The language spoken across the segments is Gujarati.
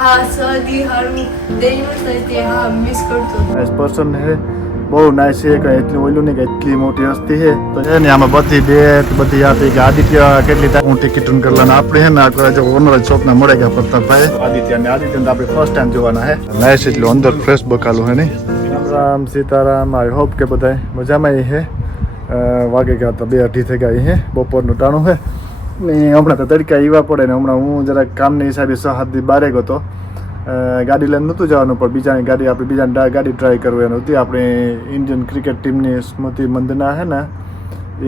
हाँ सर्दी हारू डेंजरस रहती है हाँ मिस करतो नाइस पर्सन है બહુ નાઇસ છે કઈ એટલી ઓલું નહીં કે એટલી મોટી હસ્તી છે તો છે ને આમાં બધી ડેટ બધી આપી કે આદિત્ય કેટલી હું ટિકિટ કરવાના આપણે હે ને આપણે ઓનર શોપના મળે ગયા પ્રતાપભાઈ આદિત્ય ને આપણે ફર્સ્ટ ટાઈમ જોવાના હે નાઇસ એટલું અંદર ફ્રેશ બકાલું હે નહીં રામ રામ સીતારામ આઈ હોપ કે બધા મજામાં હે વાગે ગયા તો 2:30 થઈ ગયા હે બપોરનું ટાણું હે ને હમણાં તો તડકા આવ્યા પડે ને હમણાં હું જરાક કામની હિસાબે 6-7 દી બારે ગયો તો ગાડી લઈને નહોતું જવાનું પણ બીજાની ગાડી આપણે બીજાની ગાડી ટ્રાય કરવી એનું હતી આપણે ઇન્ડિયન ક્રિકેટ ટીમની સ્મૃતિ મંદના છે ને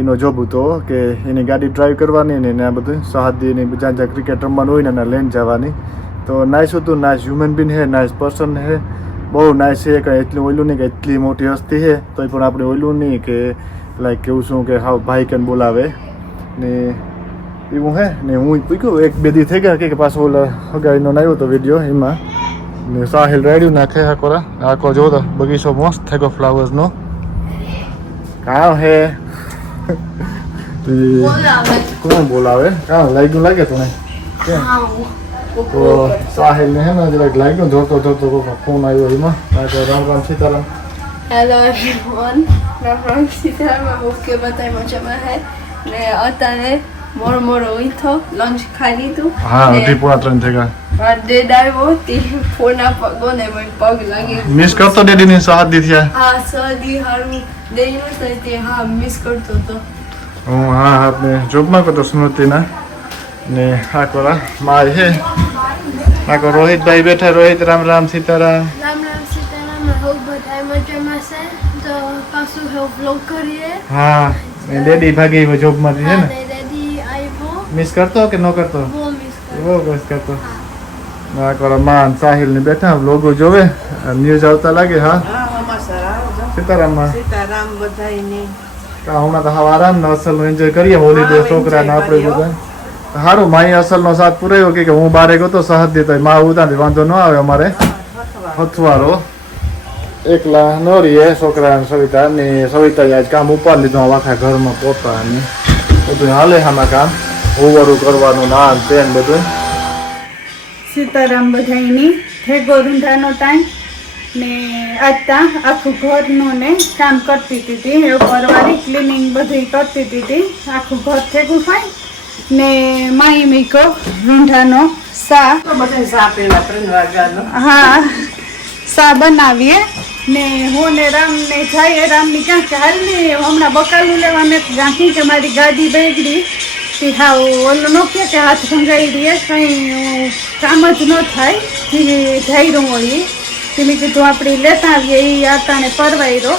એનો જોબ હતો કે એની ગાડી ડ્રાઈવ કરવાની ને આ બધું 7 દીની બીજા જ્યાં ક્રિકેટ રમવાનું હોય ને લઈને જવાની તો નાઇસ હતું નાઇસ હ્યુમન બીન હે નાઇસ પર્સન હે બહુ નાઇસ છે કંઈ એટલું ઓલું નહીં કે એટલી મોટી હસ્તી છે તોય પણ આપણે ઓલું નહીં કે લાઈક કેવું શું કે હાવ ભાઈ કેન બોલાવે ને એવું હે ને હું પૂછ્યું 1-2 દી થઈ ગયા કે પાછો ઓલા હગાઈનો આવ્યો તો વિડીયો એમાં ને સાહિલ રેડ્યું નાખે આખો જો તો બગીચો મસ્ત થઈ ગયો ફ્લાવર્સનો કાં હે કોણ બોલાવે કાં લાગ્યું લાગે તને કેમ તો સાહિલ ને હે ને જરાક લાગ્યું જોતો ફોન આવ્યો એમાં Ram Ram Sitaram hello everyone Ram Sitaram okay બતાય મજામાં હે ને અત્યારે મોડો ઉઠો લંચ ખાઈ લીધું હા 2:30 થઈ ગયા ડેડ આવ્યો તે ફોનના પગોને મને પગ લાગી મિસ કરતો ડેડીની 7 દી થયા હા સર્દી હારું ડેન્જરસ રહેતી હા મિસ કરતો તો હું હા આપણે જોબમાં કરતો સ્મૃતિના ને આ કોરા માય હે આકો રોહિતભાઈ બેઠા રોહિત રામ રામ સીતારામ રામ સીતારામ હોપ બધા મજામાં છે તો પાછું હવે વ્લોગ કરીએ હા ને ડેડી ભાગી જોબમાંથી છે ને ડેડી આવ્યો મિસ કરતો કે ન કરતો બહુ મિસ બહુ મિસ કરતો આ કોરા માન સાહિલ ને બેઠા લોગો જોવે ન્યૂઝ આવતા લાગે હા સીતારામ માં સીતારામ બધાયને હમણાં તો હા આરામ ને અસલ એન્જોય કરીએ હોલીડે છોકરાને આપણે બધા સારું માઈ અસલનો સાથ પુરાયો કે હું બારે ગયો તો સહદ દેતો માં ઉતાથી વાંધો ન આવે અમારે હથવારો એકલા ન રહીએ છોકરા સવિતા ને સવિતા આજ કામ ઉપાડી લીધું આખા ઘરમાં પોતા ને બધું હાલે આમાં કામ ઓવરું કરવાનું ના તેન બધું સીતારામ બધાયની થેગો રૂંધાનો ટાઈમ ને આજતા આખું ઘરનું ને કામ કરતી હતી પરવારી ક્લિનિંગ બધું કરતી હતી આખું ઘર થેગું થાય ને માઈ મીકો રૂંઢાનો સા બધા સા પેલા 3 વાગ્યાનો હા સા બનાવીએ ને હું ને રામ ને જઈએ રામની ક્યાં કે હાલ ને હમણાં બકાલું લેવાને ગાંઠી કે મારી ગાડી બેગડી કે હા ઓલું નો કે હાથ ભંગાઈ દઈએ કંઈ કામ જ ન થાય જઈ રહું હોય તે મેં કીધું આપણે લેતા આવીએ એ આટાને પરવાઈ રહો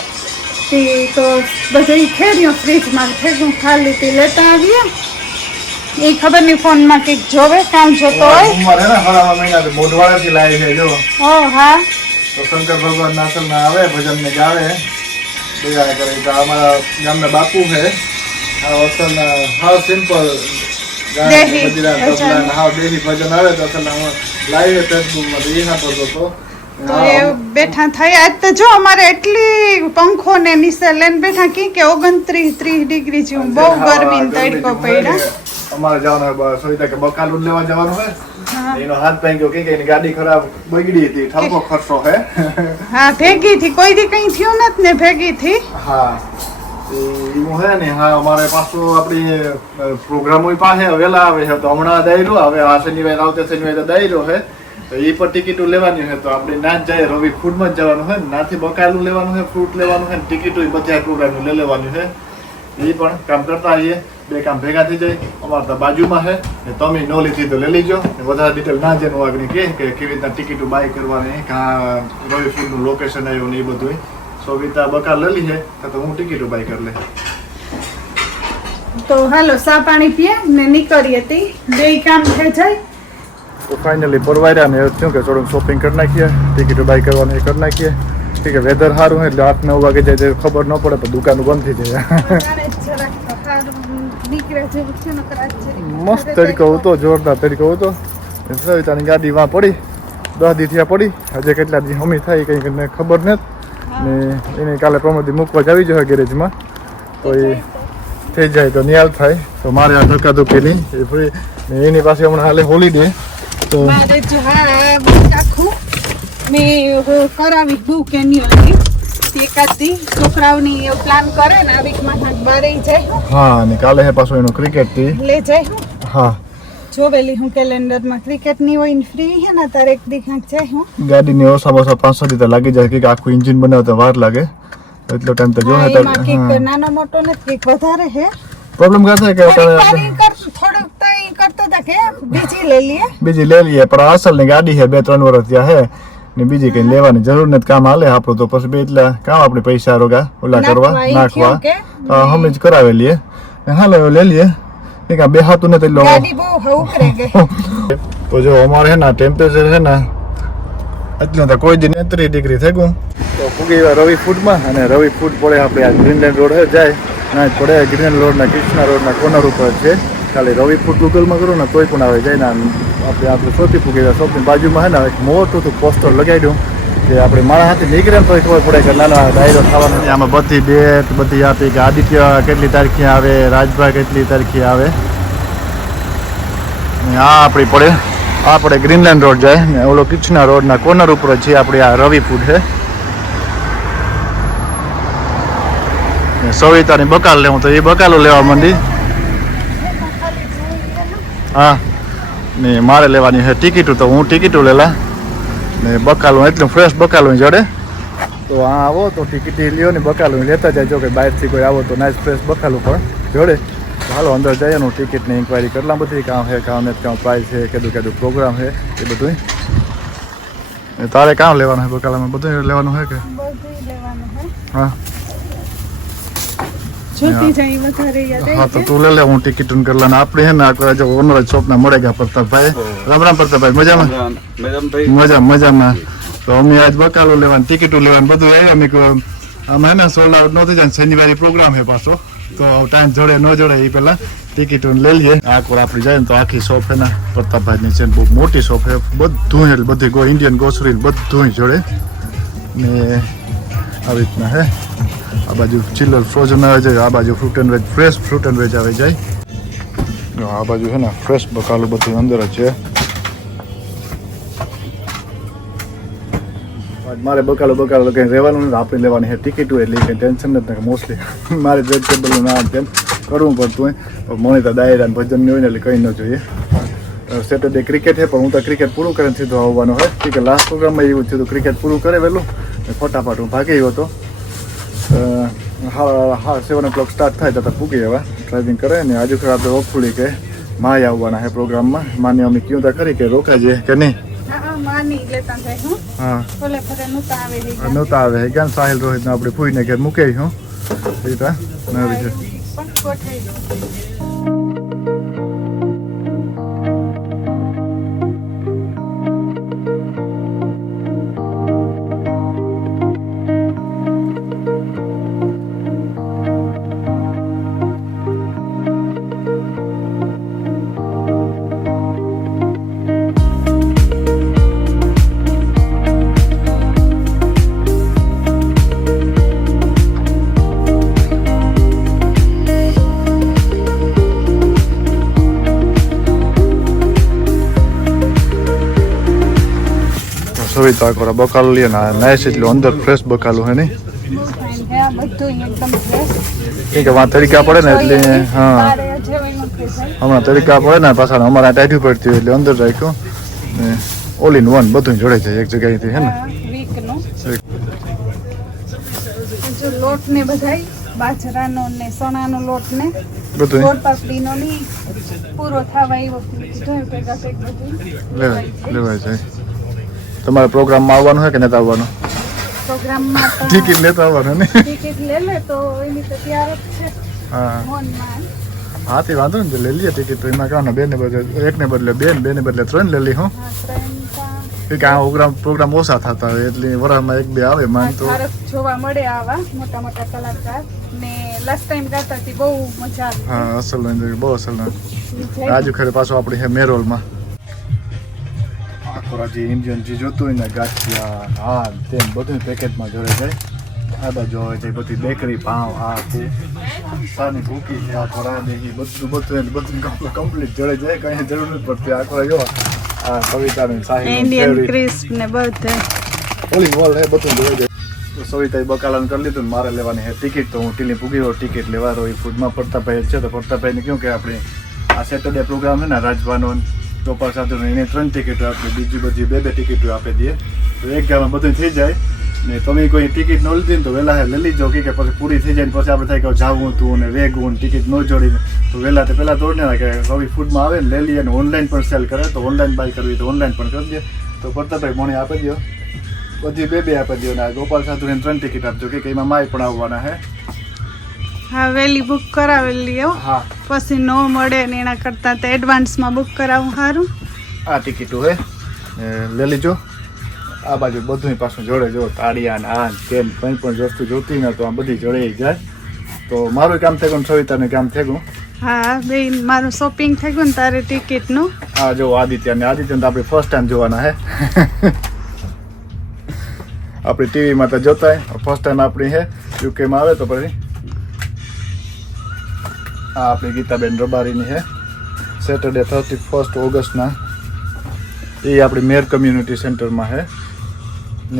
તે તો બધું ખેર્યું ફ્રીજમાં ફેંકું ખાલી તે લેતા આવીએ એ ખબર નહીં ફોનમાં કંઈક જોવે કામ જોતો હોય ઉંમર હે ને હરાવા મહિના મોઢવાળાથી લાવી છે જો ઓ હા તો શંકર ભગવાન ના અસલમાં આવે ભજન ને ગાવે દયા કરે તો અમારા ગામના બાપુ છે આ અસલના હાવ સિમ્પલ દેહી હાવ દેહી ભજન આવે તો અસલ લાઈવ ફેસબુકમાં એ સાંભળતો હતો તો એ બેઠા થઈ આજ તો જો અમારે એટલી પંખો ને નીચે લઈને બેઠા કે 29-30 ડિગ્રી જેવું બહુ ગરમી ને તડકો પડ્યા અમારે જવાનું સવિતા કે બકાલું લેવા જવાનું હોય એનો હાથ ભાંગ્યો કે એની ગાડી ખરાબ બગડી હતી ઠપકો ખર્ચો હે હા ભેગી થી કોઈ દી કઈ થયું નથી ને ભેગી થી હા એવું હે ને હા અમારે પાછું આપણી પ્રોગ્રામો પાસે વેલા આવે છે તો હમણાં દાયરો હવે આ શનિવાર આવતે શનિવારે તો દાયરો હે તો એ પણ ટિકિટો લેવાની હોય તો આપણે ના જ જાય રવિ ફૂડમાં જ જવાનું હોય ને નાથી બકાલું લેવાનું હોય ફ્રૂટ લેવાનું હોય ને ટિકિટો બધા પ્રોગ્રામનું લઈ લેવાનું છે એ પણ કામ કરતા આવીએ બે કામ ભેગા થઈ જાય અમારે તો બાજુમાં છે ને તમે ન લીધી તો લઈ લીજો વધારે ડિટેલ ના જેનું આગળ કે કેવી રીતના ટિકિટો બાય કરવાની કાં રવિ ફૂડનું લોકેશન આવ્યું ને એ બધું સવિતા બકા લઈ લી છે તો હું ટિકિટો બાય કરી લે તો હાલો સા પાણી પીએ ને નીકળીએ હતી બે કામ થઈ જાય તો ફાઇનલી પરવાર્યા ને થયું કે થોડુંક શોપિંગ કરી નાખીએ ટિકિટો બાય કરવાની એ કરી નાખીએ ઠીક છે વેધર સારું હોય એટલે 8-9 વાગે જાય ખબર ન પડે પણ દુકાનો બંધ થઈ જાય મસ્ત તડકો હતો જોરદાર તડકો હતો સવિતાની ગાડી વાં પડી 10 દી થયા પડી હજે કેટલા દી હમી થાય કંઈ ખબર નથી ને એને કાલે પ્રમોદી મૂકવા જ આવી જાય ગેરેજમાં તો એ થઈ જાય તો નિયાલ થાય તો મારે આ ધક્કાધુક્કી નહીં એ ફ્રી ને એની પાસે હમણાં હાલે હોલીડે તો મેં કરાવી બુક એન્યુઅલની એકાદી છોકરાઓની એવો પ્લાન કરે ને આ વીકમાં બારે જાય હા અને કાલે હે પાછું એનું ક્રિકેટ થી લે જાય હા જોવેલી હું કેલેન્ડરમાં ક્રિકેટની હોય ને ફ્રી હે ને તારે એક દી ખાંક જાય હું ગાડીની ઓછામાં ઓછા 5-6 દિવસ લાગી જાય કે આખું ઇન્જિન બનાવતા વાર લાગે એટલો ટાઈમ તો જોઈએ તો એમાં કંઈક નાનો મોટો ને કંઈક વધારે હે પ્રોબ્લેમ કાં થાય કે થોડુંક તો ઈ કરતો હતા કે બીજી લઈ લઈએ પણ અસલ ની ગાડી છે 2-3 વર્ષ ત્યાં હે ને બીજી કઈ લેવાની જરૂર નથી કામ હાલે આપણું તો પછી બે એટલા કામ આપણે પૈસા રોગા ઓલા કરવા નાખવા તો અમે જ કરાવી લઈએ હાલો લઈ લઈએ એક બે હાથું ને તો ગાડી બહુ ઉકરે ગઈ તો જો અમારે હે ને ટેમ્પરેચર હે ને એટલું તો કોઈ દી 30 ડિગ્રી થઈ ગયું તો ફૂગી રવિ ફૂડમાં અને રવિ ફૂડ પડે આપણે આ ગ્રીનલેન્ડ રોડ હે જાય ના પડે ગ્રીનલેન્ડ રોડના કૃષ્ણા રોડના કોર્નર ઉપર છે ખાલી રવિ ફૂડ ગૂગલમાં કરો ને તોય પણ આવે જાય ને આપણે શોધી ફૂગી શોપની બાજુમાં હે ને એક મોટું પોસ્ટર લગાવી દઉં કે આપણે મારા હાથે નીકળે ને તોય ખબર પડે કે નાના ડાયરો થવાનો આમાં બધી ડેટ બધી આપી કે આદિત્ય કેટલી તારીખે આવે રાજભાઈ કેટલી તારીખે આવે આ આપણી પડે આપણે ગ્રીનલેન્ડ રોડ જાય ને ઓલો કૃષ્ણા રોડના કોર્નર ઉપર છે આપણે આ રવિ ફૂડ છે સવિતાની બકાલ લેવું તો એ બકાલો લેવા માંડી હા ને મારે લેવાની છે ટિકિટો તો હું ટિકિટો લેલા ને બકાલું એટલું ફ્રેશ બકાલું જડે તો આ આવો તો ટિકિટ લ્યો ને બકાલું લેતા જાય જો કે બહારથી કોઈ આવો તો નાઇસ ફ્રેશ બકાલું પણ જોડે હાલો અંદર જઈએ હું ટિકિટની ઇન્ક્વાયરી કરલા બધી કામ છે કામ ને કામ પ્રાઇસ છે કેદું પ્રોગ્રામ છે એ બધું તારે કામ લેવાનું છે બકાલામાં બધું લેવાનું છે કે હા હા તો તું લઈ લે હું ટિકિટ કરલા ને આપણે હે ને આ જો ઓનર શોપ ના મળે ગયા પ્રતાપભાઈ રામ રામ પ્રતાપભાઈ મજામાં મજામાં તો અમે આજ બકાલો લેવાની ટિકિટો લેવાની બધું આવ્યા અમે આમ હે ને સોલ્ડ આઉટ નહોતી જાય શનિવારે પ્રોગ્રામ છે પાછો તો ટાઈમ જોડે ન જોડે એ પેલા ટિકિટો લઈ લઈએ આ કોર આપણે જાય ને તો આખી શોપ છે ને પ્રતાપભાઈની છે બહુ મોટી શોપ છે બધું બધી ઇન્ડિયન ગ્રોસરી બધું જોડે ને આવી રીતના હે આ બાજુ ચિલ્લર ફ્રોઝન આવે જાય આ બાજુ fruit and veg fresh fruit and veg આવી જાય આ બાજુ છે ને ફ્રેશ બકાલું બધું અંદર જ છે મારે બકાલો કંઈ રહેવાનું નથી આપણે લેવાની છે ટિકિટ એટલે કંઈ ટેન્શન નથી મોસ્ટલી મારે વેજીટેબલનું નામ તેમ કરવું પડતું હોય મને તો ડાયરા ભજન હોય ને એટલે કંઈ ન જોઈએ સેટરડે ક્રિકેટ છે પણ હું તો ક્રિકેટ પૂરું કરીને સીધો આવવાનો હોય કે લાસ્ટ પ્રોગ્રામમાં એવું થયું ક્રિકેટ પૂરું કરે વહેલું ફટાફટ હું ભાગી ગયો હતો હા 7 o'clock સ્ટાર્ટ થાય તો પૂગી હવે ડ્રાઇવિંગ કરે ને આજુ ખરા આપણે હોપફુલી કે માય આવવાના છે પ્રોગ્રામમાં માની અમે કહ્યું તા ખરી કે રોકાય છે કે નહીં હા નહોતા આવે જ્ઞાન સાહિલ રોહિત આપણે ફૂઈને ઘેર મૂકે હું એ નવી છે સવિતા કોરા બકાલું લે ને નાઈસ એટલું અંદર ફ્રેશ બકાલું હે નહીં કે વાં તરીકા પડે ને એટલે હા હમણાં તરીકા પડે ને પાછા અમારા ટાઈટ પડતી હોય એટલે અંદર રાખ્યું ને ઓલ ઇન વન બધું જોડે જાય એક જગ્યાએથી હે ને લોટ ને બધાય બાજરાનો ને ચણાનો લોટ ને બધું ગોળ પાપડીનો ની પૂરો થવા આવ્યો જોઈ ભેગા બધું લેવાય જાય તમારે પ્રોગ્રામમાં આવવાનું હોય કે નથી આવવાનું પ્રોગ્રામમાં ટિકિટ લેતા આવવાનું ને ટિકિટ લે તો એની તો તૈયાર જ છે હા મોનમાં હાથી વાંધો ને લઈ લઈએ ટિકિટ તો એમાં કાં બે ને બદલે એકને બદલે બે ને બદલે 3 લઈ લઈ હું કે આ પ્રોગ્રામ ઓછા થતા હોય એટલે વરાળમાં 1-2 આવે માન તો જોવા મળે આવા મોટા મોટા કલાકાર ને લાસ્ટ ટાઈમ ગાતાથી બહુ મજા આવી હા અસલ બહુ અસલ આજુ ખરે પાછો આપણે હે મેરોલમાં આખોરાજી ઇન્ડિયન જે જોતું હોય ને ગાંઠિયા હા તેમ બધું પેકેટમાં જોડે જાય આ બાજુ હોય તે બધી બેકરી પાઉં આ તે સાની ભૂકી છે આ ખોરાની બધું કમ્પ્લીટ જોડે જાય કંઈ જરૂર નથી પડતી આ ખોરા જો આ કવિતાની સાહિલ ઇન્ડિયન ક્રિસ્પ ને બધે ઓલી વોલ હે બધું જોઈ જાય. તો સવિતાએ બકાલાનું કરી લીધું ને મારે લેવાની હે ટિકિટ. તો હું ટીલી પૂગી ગયો ટિકિટ લેવા રોઈ ફૂડમાં પ્રતાપભાઈ છે. તો પ્રતાપભાઈને કહ્યું કે આપણે આ સેટરડે પ્રોગ્રામ છે ને રાજભાનો ગોપાલ સાધુનો એને 3 ટિકિટો આપી, બીજી બધી 2 ટિકિટો આપી દઈએ તો એક ગામમાં બધું થઈ જાય. ને તમે કોઈ ટિકિટ ન લીધી ને તો વહેલા લઈ લીજો કે પછી પૂરી થઈ જાય ને પછી આપણે થાય કે જાવું તું ને વેગવું ટિકિટ ન જોડીને તો વહેલા તો પહેલાં દોડને કે રવિ ફૂડમાં આવે ને લઈ લઈએ અને ઓનલાઈન પણ સેલ કરે તો ઓનલાઈન બાય કરવી તો ઓનલાઈન પણ કરી દે. તો પ્રતાપભાઈ મને આપી દો બધી 2 આપી દો ને ગોપાલ સાધુને 3 ટિકિટ આપજો કે એમાં માય પણ આવવાના હે. હા વહેલી બુક કરાવેલી હો. હા પછી ન મળે ને એના કરતાં તો એડવાન્સમાં બુક કરાવવું સારું. આ ટિકિટો હે લઈ લીજો. આ બાજુ બધું પાછું જોડે જો તાળિયા ને આ તેમ કંઈ પણ વસ્તુ જોતી ને તો આ બધી જોડે જાય. તો મારું કામ થઈ ગયું, સવિતાનું કામ થઈ ગયું. હા બેન મારું શોપિંગ થઈ ગયું ને તારે ટિકિટનું. આ જો આદિત્યને તો આપણે ફર્સ્ટ ટાઈમ જોવાના હે. આપણે ટીવીમાં તો જોતા ફર્સ્ટ ટાઈમ આપણી હે યુકેમાં આવે તો પછી આ આપણી ગીતાબેન રબારીની હે સેટરડે 31 ઓગસ્ટના. એ આપણી મેર કમ્યુનિટી સેન્ટરમાં હે.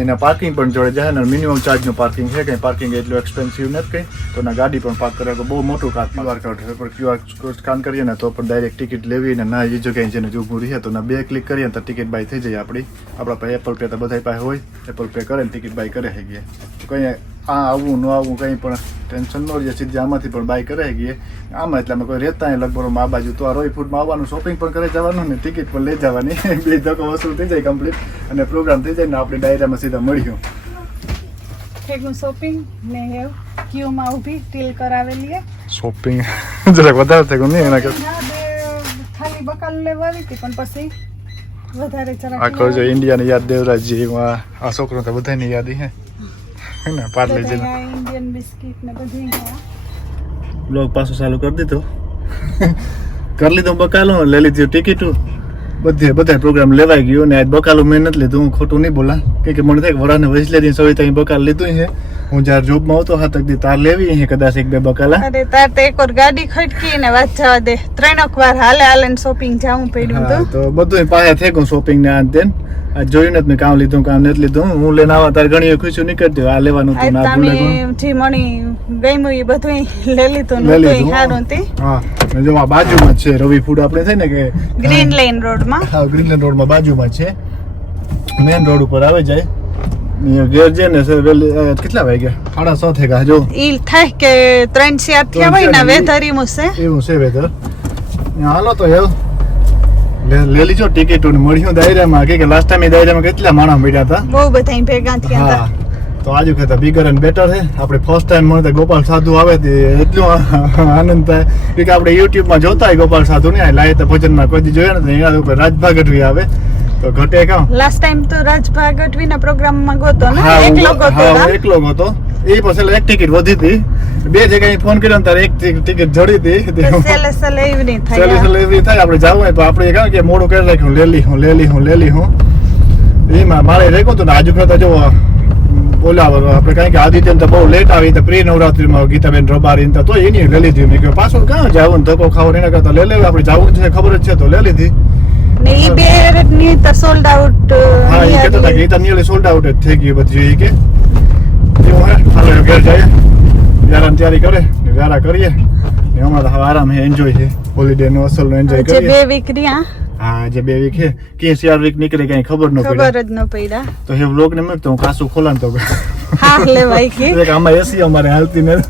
એના પાર્કિંગ પણ જોડે જાય ને મિનિમમ ચાર્જનું પાર્કિંગ છે. કંઈ પાર્કિંગ એટલું એક્સપેન્સિવ નથી કંઈ. તો ના ગાડી પણ પાર્ક કરે તો બહુ મોટું QR કોડ છે. પણ QR કોડ સ્કેન કરીએ ને તો પણ ડાયરેક્ટ ટિકિટ લેવી ને ના એ જગ્યાએ જેને ઊભું રહે તો ના 2 ક્લિક કરીએ ને તો ટિકિટ બાય થઈ જાય આપણી. આપણા પાસે એપલ પે તો બધા પાસે હોય, એપલ પે કરે ને ટિકિટ બાય કરે છે ગયે. કંઈ આ આવવું ન આવવું કંઈ પણ ટેન્શન ન રહે, સીધી આમાંથી પણ બાય કરે ગયે. આમાં એટલે અમે કોઈ રહેતા નહીં લગભગ આ બાજુ તો આ રોય ફૂડમાં આવવાનું, શોપિંગ પણ કરી જવાનું ને ટિકિટ પણ લઈ જવાની. 2 ધક્કો વસૂલ થઈ જાય કમ્પ્લીટ અને પ્રોગ્રામ થઈ જાય ને આપણે ડાયરામાં સીધા મળ્યું. થેગું શોપિંગ ને ક્યુમાં ઊભી ટીલ કરાવેલી હે. શોપિંગ જરાક વધારે થઈ ગયું નહીં એના કરતા. ખાલી બકાલ લેવા આવી હતી પણ પછી વધારે જરાક આ કરજો ઇન્ડિયાની યાદ દેવરાજજી. આ છોકરો તો બધાની યાદી હે ને પાર્લેજી ઇન્ડિયન બિસ્કિટ ને બધી બ્લોગ પાછું ચાલુ કરી દીધો. કરી લીધું બકાલું લઈ લીધું ટિકિટું બધા પ્રોગ્રામ લેવાઈ ગયો ને આજ બકાલું મેં નથી લીધું. હું ખોટું નહીં બોલા કે મને થાય વરાને વૈસલેથી સવિતા બકાલ લીધું છે. હું જ્યારે જોબમાં આવતો હા તક તાર લેવી છે કદાચ 1-2 બકાલા. અરે તાર તો એક વાર ગાડી ખટકી ને વાત જવા દે 3 વાર હાલે ને શોપિંગ જાવું પડ્યું તો બધું પાસે થઈ ગયું શોપિંગ ને આ તેન. આ જોયું નથી મેં કામ લીધું કામ નથી લીધું. હું લઈને આવા તાર ઘણી ખુશી નીકળતી આ લેવાનું હતું ના ભૂલે જે મણી ગમ્યું એ બધું લઈ લીધું નતું સારું તે. હા જો આ બાજુમાં જ છે રવિ ફૂડ આપણે થાય ને કે ગ્રીન લાઈન રોડમાં. હા ગ્રીન લાઈન રોડમાં બાજુમાં છે. મેન રોડ ઉપર આવે જાય ઘેર છે ને કેટલા વાગ્યા 6:30 થઈ ગયા. જો ઈ થાય કે 3-4 થયા હોય ને વેધરી મુસે એવું છે વેધર. હાલો તો એવું લઈ લીજો ટિકિટ મળ્યું દાયરામાં કે લાસ્ટ ટાઈમ એ દાયરામાં કેટલા માણસ મળ્યા હતા. બહુ બધા ભેગા થયા હતા. તો આજુ કહેતા બિગર એન્ડ બેટર છે. આપણે ફર્સ્ટ ટાઈમ મળતા ગોપાલ સાધુ આવે તે એટલું આનંદ થાય કે આપણે યુટ્યુબમાં જોતા હોય ગોપાલ સાધુ ને લાય તો ભજનમાં કોઈ દી જોયા નથી. એના ઉપર રાજભા ગઢવી આવે તો ઘટે કામ. લાસ્ટ ટાઈમ તો રાજભા ગઢવીના પ્રોગ્રામમાં ગયો ને એકલો ગયો. એ પછી એક ટિકિટ વધી હતી. 2 જગ્યાએ ફોન કર્યો ને તારે એક ટિકિટ જડી હતી. સેલે એવી થાય આપણે જવું હોય તો આપણે કહે કે મોડું કરી રાખ્યું લે લી હું એમાં મારે રેખું હતું ને આજુ કરતા જો ઓલા આપણે કઈ કે આદિત્ય તો બહુ લેટ આવી તો પ્રી નવરાત્રીમાં ગીતાબેન રબારી તો એની લઈ લીધી. મેં કહ્યું પાછું ક્યાં જવું ધક્કો ખાવો એના કરતા લઈ લેવું આપણે જવું છે ખબર જ છે તો લઈ લીધી. ને ઈ બે ની તો સોલ્ડ આઉટ. હા એ કહેતા હતા કે ઈ તો નિયરલી સોલ્ડ આઉટ જ થઈ ગયું બધું. કે જેવું હે હાલો ઘેર જઈએ વ્યારામ તૈયારી કરે વ્યારા કરીએ ને અમારે હવે આરામ હે એન્જોય છે હોલિડે નો અસલ નો એન્જોય કરીએ. 2 વીક રહ્યા. હા જે 2 વીક હે કે 4 વીક નીકળે કઈ ખબર ન પડ્યા તો હે વ્લોગ ને મેં તો હું કાસું ખોલાન તો હા લેવાય કે આમાં એસી અમારે હાલતી નથી.